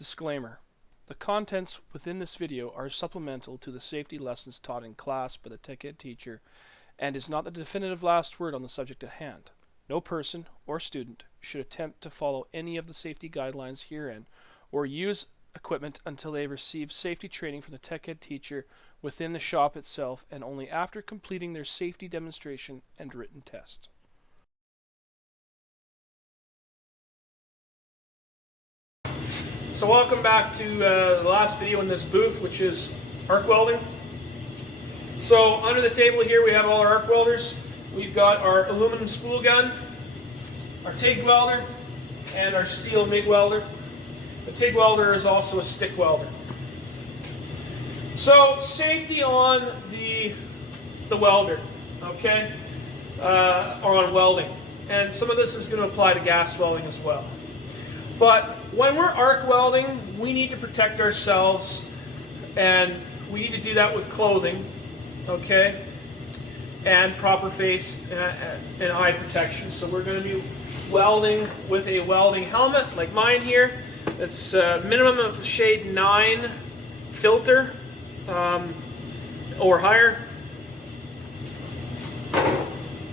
Disclaimer. The contents within this video are supplemental to the safety lessons taught in class by the tech ed teacher and is not the definitive last word on the subject at hand. No person or student should attempt to follow any of the safety guidelines herein or use equipment until they receive safety training from the tech ed teacher within the shop itself and only after completing their safety demonstration and written test. So welcome back to the last video in this booth, which is arc welding. So under the table here we have all our arc welders. We've got our aluminum spool gun, our TIG welder, and our steel MIG welder. The TIG welder is also a stick welder. So safety on the welder, okay, or on welding. And some of this is going to apply to gas welding as well. But when we're arc welding, we need to protect ourselves, and we need to do that with clothing, okay, and proper face and eye protection. So we're going to be welding with a welding helmet like mine here. It's a minimum of shade 9 filter or higher.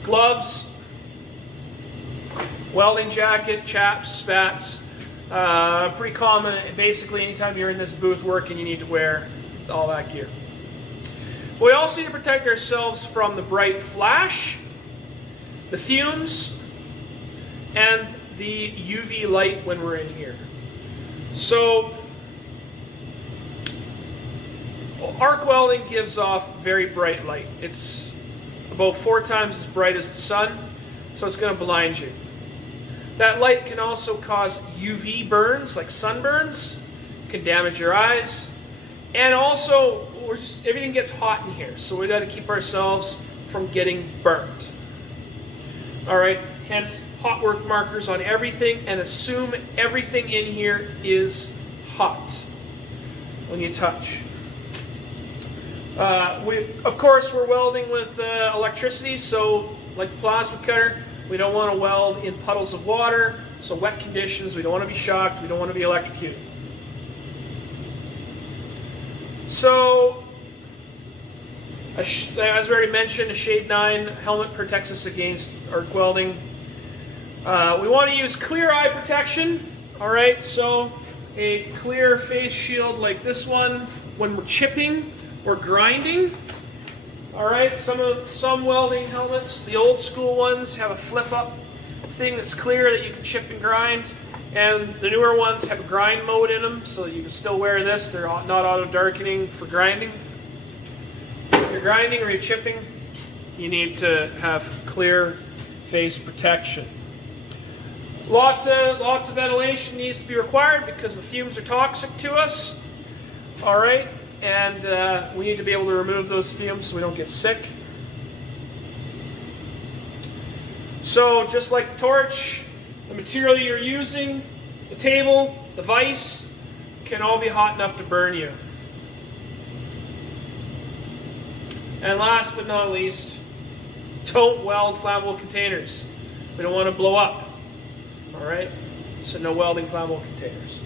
Gloves, welding jacket, chaps, spats. Pretty common. Basically, anytime you're in this booth working, you need to wear all that gear. We also need to protect ourselves from the bright flash, the fumes, and the UV light when we're in here. So, arc welding gives off very bright light. It's about 4 times as bright as the sun, so it's going to blind you. That light can also cause UV burns, like sunburns, can damage your eyes, and also everything gets hot in here, so we got to keep ourselves from getting burnt. All right, hence hot work markers on everything, and assume everything in here is hot when you touch. Of course, we're welding with electricity, so like the plasma cutter, we don't want to weld in puddles of water, so wet conditions, we don't want to be shocked, we don't want to be electrocuted. So, as I already mentioned, a shade 9 helmet protects us against arc welding. We want to use clear eye protection, alright, so a clear face shield like this one when we're chipping or grinding. Alright, some welding helmets, the old school ones, have a flip-up thing that's clear that you can chip and grind, and the newer ones have a grind mode in them, so you can still wear this. They're not auto-darkening for grinding. If you're grinding or you're chipping, you need to have clear face protection. Lots of ventilation needs to be required because the fumes are toxic to us. Alright. And we need to be able to remove those fumes so we don't get sick. So just like the torch, the material you're using, the table, the vise, can all be hot enough to burn you. And last but not least, don't weld flammable containers. We don't want to blow up. Alright? So no welding flammable containers.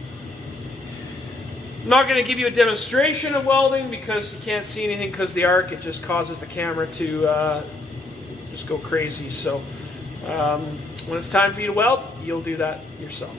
I'm not going to give you a demonstration of welding because you can't see anything because the arc, it just causes the camera to just go crazy. So when it's time for you to weld, you'll do that yourself.